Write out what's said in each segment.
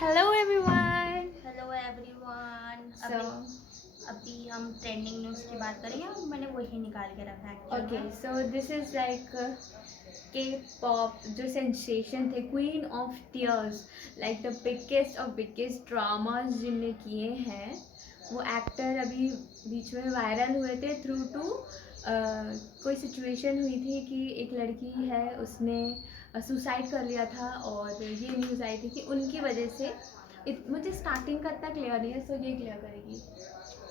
Hello everyone. Hello everyone. So अभी हम trending news की बात करेंगे और मैंने वही निकाल के रखा है ओके, एक्चुअल में। सो दिस इज लाइक के पॉप जो सेंसेशन थे, queen of tears, like the biggest of biggest dramas जिनने किए हैं। वो एक्टर अभी बीच में वायरल हुए थे थ्रू टू कोई सिचुएशन हुई थी कि एक लड़की है, उसने सुसाइड कर लिया था और ये न्यूज़ आई थी कि उनकी वजह से मुझे स्टार्टिंग का इतना क्लियर नहीं है, सो ये क्लियर करेगी।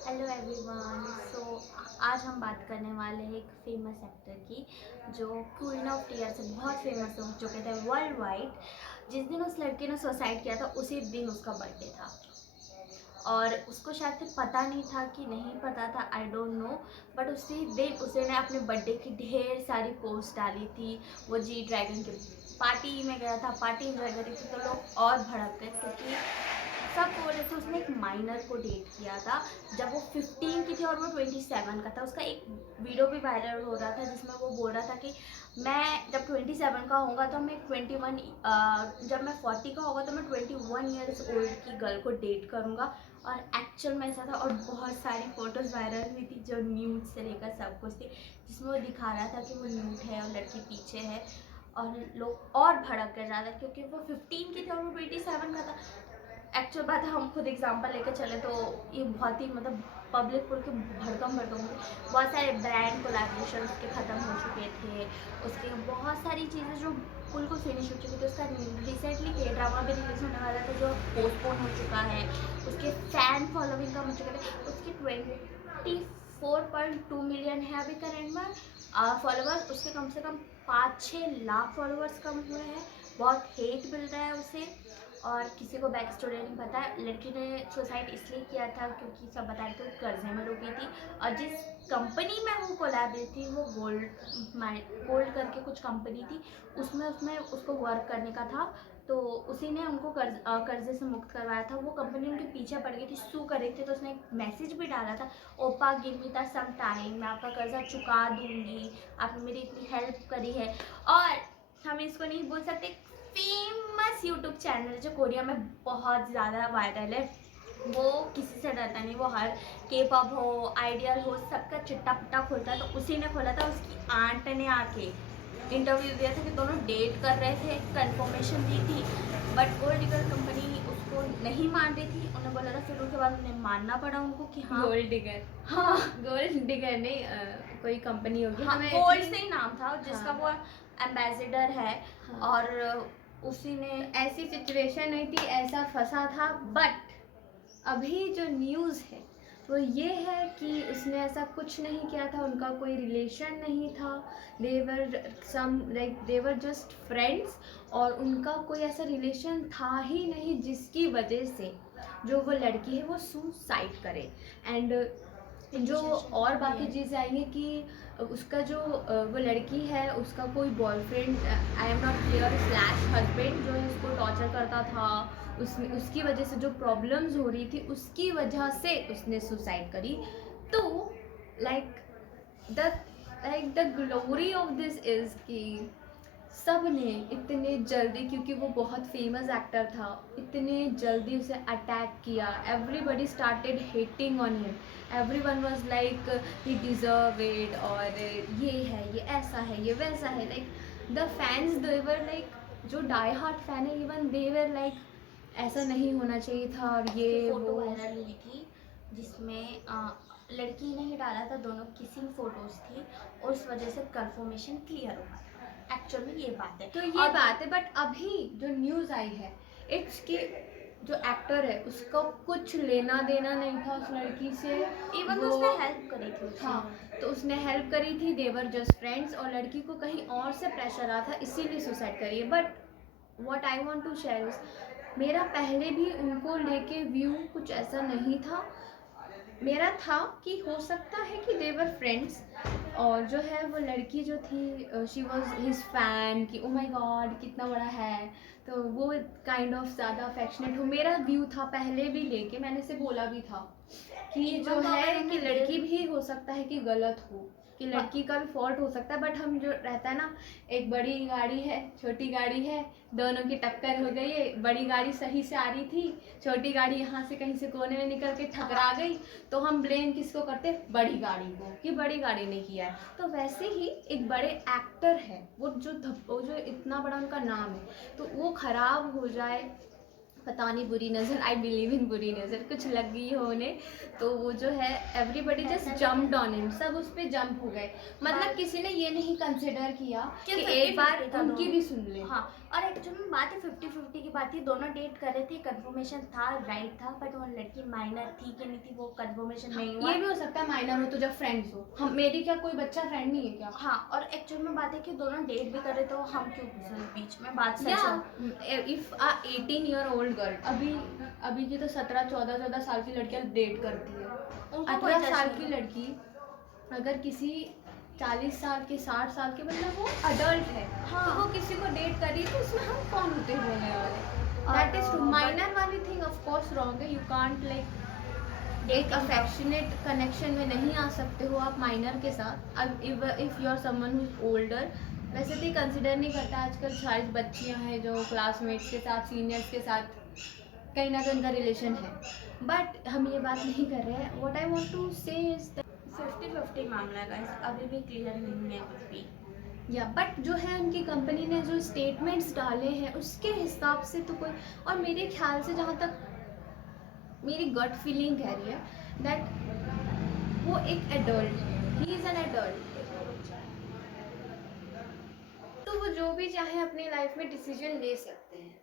Hello everyone. सो आज हम बात करने वाले हैं एक फेमस एक्टर की जो क्वीन ऑफ टीयर से बहुत फेमस हो चुके थे वर्ल्ड वाइड। जिस दिन उस लड़के ने सुसाइड किया था उसी दिन उसका बर्थडे था और उसको शायद से पता नहीं था कि नहीं पता था, आई डोंट नो। बट उसी दिन उसने अपने बर्थडे की ढेर सारी पोस्ट डाली थी। वो जी ड्रैगन के पार्टी में गया था, पार्टी इंजॉय करी थी, तो लोग और भड़क गए क्योंकि सब बोल रहे थे उसने एक माइनर को डेट किया था जब वो 15 की थी और वो 27 का था। उसका एक वीडियो भी वायरल हो रहा था जिसमें वो बोल रहा था कि मैं जब 27 का होगा तो मैं 21 जब मैं 40 का होगा तो मैं 21 ईयर्स ओल्ड की गर्ल को डेट करूँगा। और एक्चुअल में ऐसा था और बहुत सारी फ़ोटोज़ वायरल हुई थी जो न्यूड से लेकर सब कुछ थी, जिसमें वो दिखा रहा था कि वो न्यूड है और लड़की पीछे है। और लोग और भड़क गए ज़्यादा क्योंकि वो 15 की थी और वो 27 का था। एक्चुअल बात है, हम खुद एग्जांपल लेकर चले तो ये बहुत ही मतलब पब्लिक पूरे के भड़कम भड़कम बहुत सारे ब्रांड कोलैबोरेशन उसके ख़त्म हो चुके थे। उसके बहुत सारी चीज़ें जो बिल्कुल फिनिश हो चुकी थी। उसका रिसेंटली के ड्रामा भी रिलीज होने वाला था जो पोस्टपोन हो चुका है। उसके फैन फॉलोइंग कम हो चुके थे। उसके 24.2 मिलियन है अभी करंट में फॉलोअर्स। उसके कम से कम 5-6 लाख फॉलोअर्स कम हुए हैं। बहुत हेट मिल रहा है उसे और किसी को बैक स्टोरी नहीं पता है। लड़की ने सुसाइड इसलिए किया था क्योंकि सब बता रहे थे वो कर्जे में डूबी थी और जिस कंपनी में वो कोलैबोरेट थी वो गोल्ड करके कुछ कंपनी थी, उसमें उसमें उसको वर्क करने का था। तो उसी ने उनको कर्जे से मुक्त करवाया था। वो कंपनी उनके पीछे पड़ गई थी, सू कर रही थी, तो उसने एक मैसेज भी डाला था, ओपा give me the some time, मैं आपका कर्जा चुका दूंगी, आपने मेरी इतनी हेल्प करी है। और हम इसको नहीं बोल सकते, फेमस यूट्यूब चैनल जो कोरिया में बहुत ज़्यादा वायरल है, वो किसी से डरता नहीं। वो हर के पॉप हो, आइडियल हो, सबका चिट्टा पिट्टा खोलता है। तो उसी ने खोला था। उसकी आंट ने आके इंटरव्यू दिया था कि दोनों डेट कर रहे थे, कंफर्मेशन दी थी। बट गोल्ड डिगर कंपनी उसको नहीं मान रही थी। उन्हें बोला था, फिर उसके बाद उन्हें मानना पड़ा उनको कि हाँ गोल्ड डिगर, हाँ गोल्ड डिगर नहीं, कोई कंपनी होगी। हाँ हमें गोल्ड इतनी से ही नाम था जिसका हाँ वो एम्बेसडर है। हाँ, और उसी ने ऐसी सिचुएशन हुई थी, ऐसा फंसा था। बट अभी जो न्यूज़ है वो ये है कि उसने ऐसा कुछ नहीं किया था, उनका कोई रिलेशन नहीं था। देवर सम लाइक देवर जस्ट फ्रेंड्स और उनका कोई ऐसा रिलेशन था ही नहीं जिसकी वजह से जो वो लड़की है वो सुसाइड करे। एंड जो और बाकी चीज़ें आई हैं कि उसका जो वो लड़की है उसका कोई boyfriend, I am not clear, slash husband जो है उसको टॉर्चर करता था। उसकी वजह से जो प्रॉब्लम्स हो रही थी उसकी वजह से उसने सुसाइड करी। तो like the the glory of this is कि सब ने इतने जल्दी, क्योंकि वो बहुत फेमस एक्टर था, इतने जल्दी उसे अटैक किया। Everybody started hating on him, everyone was like he deserve it, और ये है, ये ऐसा है, ये वैसा है। Like the fans they were like, जो डाई हार्ट फैन है इवन देवर लाइक ऐसा नहीं होना चाहिए था और की ये फोटो वो। वायरल हुई थी जिसमें लड़की ने ही डाला था, दोनों किसिंग फोटोज थी और उस वजह से कंफर्मेशन क्लियर हो गया। एक्चुअल में ये बात है। तो ये बात है, बट अभी जो न्यूज़ आई है इट्स कि जो एक्टर है उसको कुछ लेना देना नहीं था उस लड़की से। इवन तो वो उसने हेल्प करी थी उससे। हाँ, तो उसने हेल्प करी थी, देवर जस्ट फ्रेंड्स, और लड़की को कहीं और से प्रेशर आया था इसीलिए सुसाइड करी है। But what I want to share is, मेरा पहले भी उनको लेके व्यू कुछ ऐसा नहीं था। मेरा था कि हो सकता है कि देवर फ्रेंड्स, और जो है वो लड़की जो थी शी वॉज हिज फैन कि ओ माई गॉड कितना बड़ा है, तो वो काइंड ऑफ ज़्यादा अफेक्शनेट हो। मेरा व्यू था पहले भी लेके, मैंने से बोला भी था कि Even जो तो है अगर कि उन्हें लड़की भी हो सकता है कि गलत हो, कि लड़की का भी फॉल्ट हो सकता है, बट हम जो रहता है ना, एक बड़ी गाड़ी है, छोटी गाड़ी है, दोनों की टक्कर हो गई है, बड़ी गाड़ी सही से आ रही थी, छोटी गाड़ी यहाँ से कहीं से कोने में निकल के टकरा गई, तो हम ब्लेम किसको करते, बड़ी गाड़ी को, कि बड़ी गाड़ी ने किया है। तो वैसे ही एक बड़े एक्टर है, वो जो इतना बड़ा उनका नाम है, तो वो खराब हो जाए, पता नहीं बुरी नज़र, आई बिलीव इन बुरी नज़र कुछ लग गई हो उन्हें, तो वो जो है everybody just jumped on him, सब उस पर जंप हो गए। मतलब किसी ने ये नहीं कंसिडर किया कि एक बार उनकी भी सुन ले। हाँ, और एक्चुअली में बात है 50-50 की बात थी, दोनों डेट कर रहे थे, कंफर्मेशन था, राइट था, बट वो लड़की माइनर थी कि नहीं थी वो कंफर्मेशन नहीं हुआ। ये भी हो सकता है माइनर हो तो, जब फ्रेंड्स हो, हम मेरी क्या कोई बच्चा फ्रेंड नहीं है क्या? हाँ, और एक्चुअल में बात है कि दोनों डेट भी कर रहे थे, तो हम क्यों घुसे उस बीच में, बात सच है। इफ आ 18-year-old गर्ल, अभी की तो 17-14 साल की लड़कियां डेट करती है, उनको कोई 18 जज साल नहीं की लड़की अगर किसी 40 साल के 60 साल के, मतलब वो अडल्ट है, हाँ। तो वो किसी को डेट कर रही है, तो उसमें हम कौन होते हैं बोलने वाले? That is true. माइनर वाली थिंग ऑफ कोर्स रॉन्ग है, यू कांट लाइक एक अफेक्शनेट कनेक्शन में नहीं आ सकते हो आप माइनर के साथ, if you are someone who is older. वैसे तो कंसिडर नहीं करता, आजकल सारी बच्चियां हैं जो क्लासमेट्स के साथ, सीनियर्स के साथ कहीं ना कहीं उनका रिलेशन है, बट हम ये बात नहीं कर रहे हैं। व्हाट आई वांट टू से इज 50-50 मामला है guys, अभी भी क्लियर नहीं है कुछ भी। या बट जो है उनकी कंपनी ने जो स्टेटमेंट्स डाले हैं उसके हिसाब से तो कोई, और मेरे ख्याल से जहाँ तक मेरी गट फीलिंग कह रही है दैट वो एक एडल्ट है, ही इज़ एन एडल्ट, तो वो जो भी चाहे अपनी लाइफ में डिसीजन ले सकते हैं,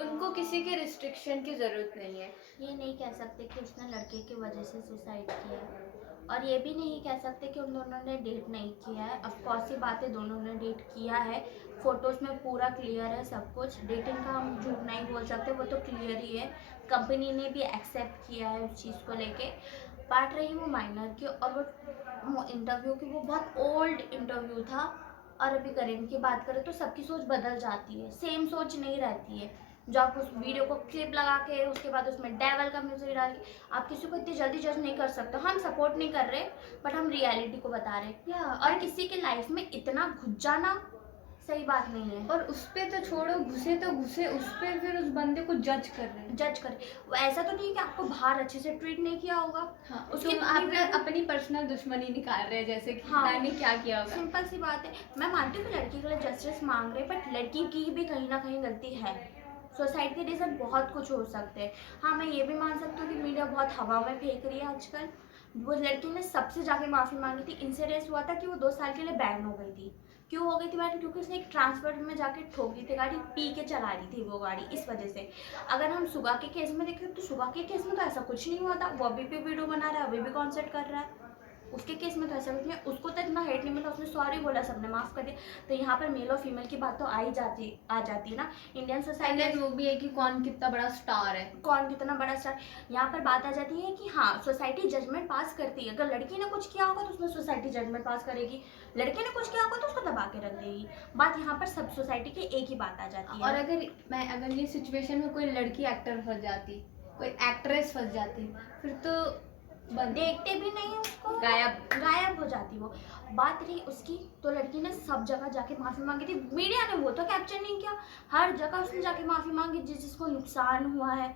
उनको किसी के रिस्ट्रिक्शन की ज़रूरत नहीं है। ये नहीं कह सकते कि उसने लड़के की वजह से सुसाइड किया है, और ये भी नहीं कह सकते कि उन दोनों ने डेट नहीं किया है। ऑफ कोर्स ये बात है, दोनों ने डेट किया है, फोटोज़ में पूरा क्लियर है सब कुछ, डेटिंग का हम झूठ नहीं बोल सकते, वो तो क्लियर ही है, कंपनी ने भी एक्सेप्ट किया है उस चीज़ को लेके। बात रही वो माइनर की, और वो इंटरव्यू की, वो बहुत ओल्ड इंटरव्यू था, और अभी करेंट की बात करें तो सबकी सोच बदल जाती है, सेम सोच नहीं रहती है। जो आप उस वीडियो को क्लिप लगा के उसके बाद उसमें डेवल का म्यूजिक डाल के आप किसी को इतनी जल्दी जज नहीं कर सकते। हम सपोर्ट नहीं कर रहे, बट हम रियलिटी को बता रहे हैं, और किसी के लाइफ में इतना घुस जाना सही बात नहीं है। और उस पर तो छोड़ो, घुसे तो घुसे उस पर, फिर उस बंदे को जज कर रहे हैं, जज करे, वो ऐसा तो नहीं है कि आपको बाहर अच्छे से ट्रीट नहीं किया होगा। हाँ, उसकी तुम आपने अपनी पर्सनल दुश्मनी निकाल रहे हैं, जैसे कि हाँ, मैंने क्या किया होगा। सिंपल सी बात है, मैं मानती हूँ कि लड़की के लिए जस्टिस मांग रहे, बट लड़की की भी कहीं ना कहीं गलती है। सोसाइटी के रीज़न बहुत कुछ हो सकते हैं। हाँ, मैं ये भी मान सकती हूँ कि मीडिया बहुत हवा में फेंक रही है आजकल। वो लड़की ने सबसे जाके माफ़ी मांगी थी, इंसिडेंस हुआ था कि वो 2 साल के लिए बैन हो गई थी। क्यों हो गई थी बैन? क्योंकि उसने एक ट्रांसफर में जाके ठोक दी थी गाड़ी, पी के चला रही थी वो गाड़ी, इस वजह से। अगर हम सुगा के केस में देखें तो सुगा के केस में तो ऐसा कुछ नहीं हुआ था, वो अभी भी वीडियो बना रहा है, अभी भी कॉन्सर्ट कर रहा है, उसके केस में तो ऐसा कुछ नहीं, उसको तो इतना हेट नहीं मिला, उसने सॉरी बोला, सबने माफ़ कर दिया। तो यहाँ पर मेल और फीमेल की बात तो आ जाती है ना इंडियन सोसाइटी। वो भी है कि कौन कितना बड़ा स्टार है, कौन कितना बड़ा स्टार, यहाँ पर बात आ जाती है कि हाँ, सोसाइटी जजमेंट पास करती है। अगर लड़की ने कुछ किया होगा तो उसमें सोसाइटी जजमेंट पास करेगी, लड़के ने कुछ किया होगा तो उसको दबा के रख देगी। बात यहाँ पर सब सोसाइटी की एक ही बात आ जाती है। और अगर ये सिचुएशन में कोई लड़की एक्टर फंस जाती, कोई एक्ट्रेस फंस जाती, फिर तो देखते भी नहीं उसको, गायब हो जाती वो। बात रही उसकी, तो लड़की ने सब जगह जाके माफ़ी मांगी थी, मीडिया ने वो तो कैप्चर नहीं किया, हर जगह उसने जाके माफ़ी मांगी, जिसको नुकसान हुआ है।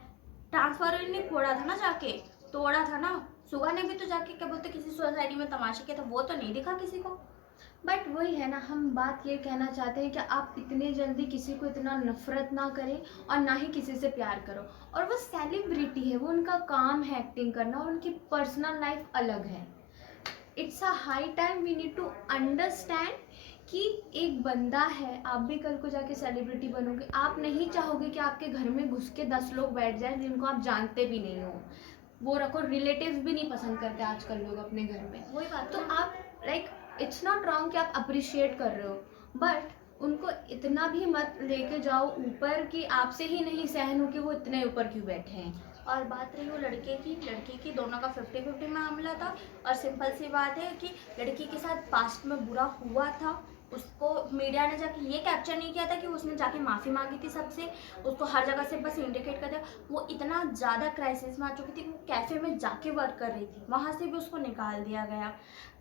ट्रांसफर ने फोड़ा था ना, जाके तोड़ा था ना, सुगा ने भी तो जाके क्या बोलते किसी सोसाइटी में तमाशा किया था, वो तो नहीं दिखा किसी को। बट वही है ना, हम बात ये कहना चाहते हैं कि आप इतने जल्दी किसी को इतना नफरत ना करें, और ना ही किसी से प्यार करो। और वो सेलिब्रिटी है, वो उनका काम है एक्टिंग करना, और उनकी पर्सनल लाइफ अलग है। It's a high time we need to understand कि एक बंदा है, आप भी कल को जाके सेलिब्रिटी बनोगे, आप नहीं चाहोगे कि आपके घर में घुस के 10 लोग बैठ जाएं जिनको आप जानते भी नहीं हो। वो रखो, रिलेटिव्स भी नहीं पसंद करते आजकल लोग अपने घर में। वही बात तो आप लाइक इट्स नॉट रॉन्ग कि आप अप्रिशिएट कर रहे हो, बट उनको इतना भी मत लेके जाओ ऊपर कि आपसे ही नहीं सहन हो कि वो इतने ऊपर क्यों बैठे हैं। और बात रही वो लड़के की दोनों का 50-50 मामला था। और सिंपल सी बात है कि लड़की के साथ पास्ट में बुरा हुआ था, उसको मीडिया ने जाके ये कैप्चर नहीं किया था कि उसने जाके माफ़ी मांगी थी सबसे, उसको हर जगह से बस इंडिकेट कर दिया। वो इतना ज़्यादा क्राइसिस में आ चुकी थी, वो कैफ़े में जाके वर्क कर रही थी, वहाँ से भी उसको निकाल दिया गया।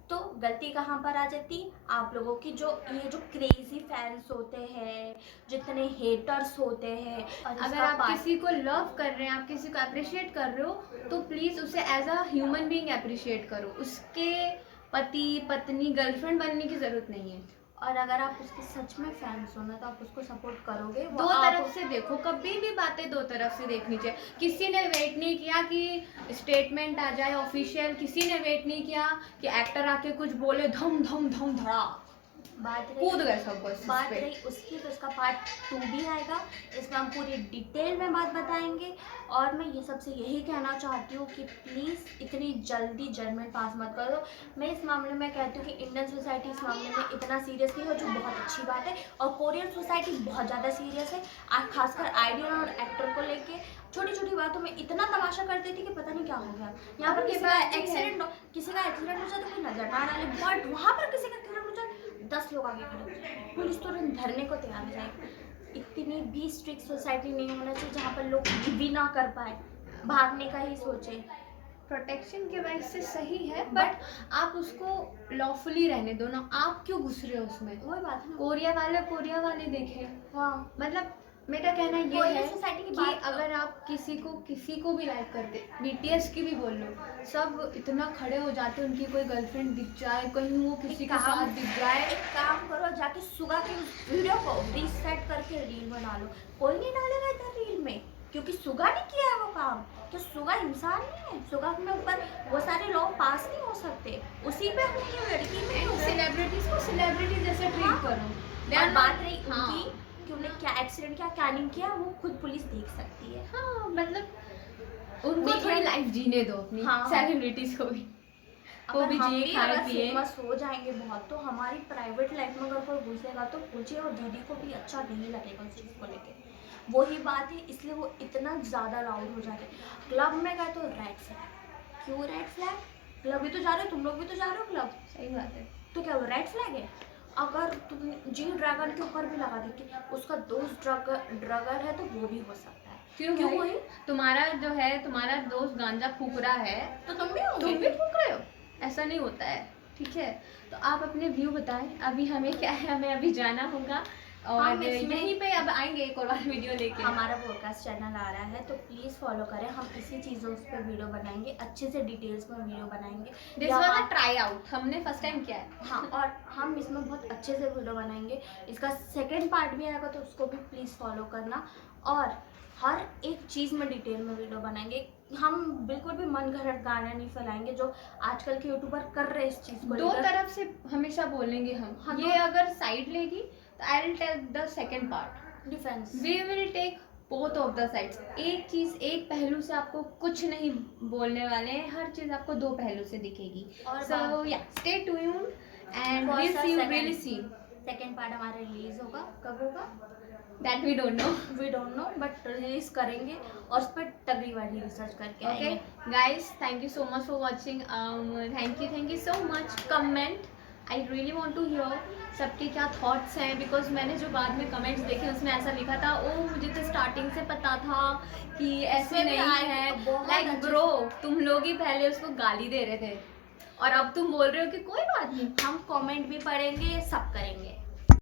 तो गलती कहाँ पर आ जाती है आप लोगों की, जो ये जो क्रेजी फैंस होते हैं, जितने हेटर्स होते हैं। और अगर आप किसी को लव कर रहे हैं, आप किसी को अप्रिशिएट कर रहे हो, तो प्लीज़ उसे as a human being appreciate करो। उसके पति पत्नी गर्लफ्रेंड बनने की ज़रूरत नहीं है। और अगर आप उसके सच में फैंस हो ना, तो आप उसको सपोर्ट करोगे। वो दो तरफ से देखो, कभी भी बातें दो तरफ से देखनी चाहिए। किसी ने वेट नहीं किया कि स्टेटमेंट आ जाए ऑफिशियल, किसी ने वेट नहीं किया कि एक्टर आके कुछ बोले धम धम धम धड़ा बात कूद गए सब बस इस बात पे। रही उसकी, तो उसका पार्ट 2 भी आएगा। इसमें हम पूरी डिटेल में बात बताएंगे। और मैं ये सबसे यही कहना चाहती हूँ कि प्लीज़ इतनी जल्दी जजमेंट पास मत कर दो। मैं इस मामले में कहती हूँ कि इंडियन सोसाइटी इस मामले में इतना सीरियस नहीं हो, जो बहुत अच्छी बात है। और कोरियन सोसाइटी बहुत ज़्यादा सीरियस है। आज खासकर आइडियल और एक्टर को लेके छोटी छोटी बातों में इतना तमाशा करती थी कि पता नहीं क्या हो गया। यहाँ पर किसी का एक्सीडेंट हो जाए तो कोई नजर ना डाले, बट वहाँ पर किसी का एक्सीडेंट हो जाए 10 लोग आगे खड़े हो जाए, पुलिस तुरंत धरने को तैयार हो जाए। इतनी भी स्ट्रिक्ट सोसाइटी नहीं होना चाहिए जहाँ पर लोग भी ना कर पाए, भागने का ही सोचे। प्रोटेक्शन के वजह से सही है, बट आप उसको लॉफुली रहने दो ना। आप क्यों घुस रहे हो उसमें? वही बात है ना। कोरिया वाले देखे। हाँ, मतलब मेरा कहना ये कोरियन है सोसाइटी की कि बात अगर आप किसी को भी लाइक करते, बीटीएस की भी बोल लो, सब इतना खड़े हो जाते, उनकी कोई गर्लफ्रेंड दिख जाए, कहीं वो किसी के साथ दिख जाए। एक काम करो, जाके सुगा की वीडियो को रीसेट करके रील में डालो। कोई नहीं डालेगा इधर रील में, क्योंकि सुगा ने किया है वो काम। तो सुगा इंसान नहीं है, सुगा में ऊपर वो सारे लोग पास नहीं हो सकते, उसी पे होंगे, लड़की में होंगे। सेलिब्रिटीज को सेलिब्रिटी जैसे ट्रीट करो। और बात रही हाँ। उनकी कि उन्हें क्या एक्सीडेंट किया, क्या नहीं किया, वो खुद पुलिस देख सकती है। हाँ, मतलब उनको मीडिया- थोड़ी लाइफ जीने दो अपनी। हाँ। सेलिब्रिटीज को भी वो अगर भी हम जिए, भी खाए अगर पिए। फेमस हो जाएंगे बहुत, तो हमारी प्राइवेट लाइफ में अगर कोई घुसेगा तो मुझे और दीदी को भी अच्छा नहीं लगेगा उस चीज़ को लेके। वही बात है, इसलिए वो इतना ज़्यादा लाउड हो जाते हैं। क्लब में गए तो रेड फ्लैग। क्यों रेड फ्लैग? क्लब भी तो जा रहे हो, तुम लोग भी तो जा रहे हो क्लब, सही बात है। तो क्या वो रेड फ्लैग है? अगर तुम जी ड्रैगन के ऊपर भी लगा देती, उसका दोस्त ड्रगर है, तो वो भी हो सकता है। क्यों क्यों भाई? हुई? तुम्हारा दोस्त गांजा फूक रहा है, तो तुम भी होगे। तुम भी फूक रहे हो? ऐसा नहीं होता है, ठीक है? तो आप अपने व्यू बताएं। अभी हमें क्या है, हमें अभी जाना होगा, और हम इसमें- यहीं पे अब आएंगे एक और बार वीडियो लेके। हमारा पॉडकास्ट चैनल आ रहा है, तो प्लीज़ फॉलो करें। हम इसी चीज़ों पर वीडियो बनाएंगे, अच्छे से डिटेल्स में वीडियो बनाएंगे। This was a try out, हमने फर्स्ट टाइम किया है। हाँ, और हम इसमें बहुत अच्छे से वीडियो बनाएंगे। इसका सेकंड पार्ट भी आएगा, तो उसको भी प्लीज़ फॉलो करना। और हर एक चीज़ में डिटेल में वीडियो बनाएंगे। हम बिल्कुल भी मन घड़त गाना नहीं फैलाएंगे, जो आजकल के यूट्यूबर कर रहे हैं इस चीज़ को दो लेकर। तरफ से हमेशा बोलेंगे हम। हाँ, ये अगर साइड लेगी तो I will tell the second part. Defence. We will take both of the sides. एक चीज एक पहलू से आपको कुछ नहीं बोलने वाले हैं, हर चीज आपको दो पहलू से दिखेगी। और सो या stay tuned and For will sure, see you second- really soon. Second part हमारा रिलीज होगा, कब होगा that we don't know. We don't know, but release करेंगे और उस पर तगड़ी वाली रिसर्च करके Okay, आएंगे। guys, thank you so much for watching. Thank you so much. Comment. I really want to hear सबके क्या थॉट्स हैं, बिकॉज मैंने जो बाद में कमेंट्स देखे उसमें ऐसा लिखा था, ओ मुझे तो स्टार्टिंग से पता था कि ऐसे इसमें भी नहीं आए है। बहुत लाइक अच्छे ब्रो, तुम लोग ही पहले उसको गाली दे रहे थे और अब तुम बोल रहे हो कि कोई बात नहीं। हम कमेंट भी पढ़ेंगे, सब करेंगे।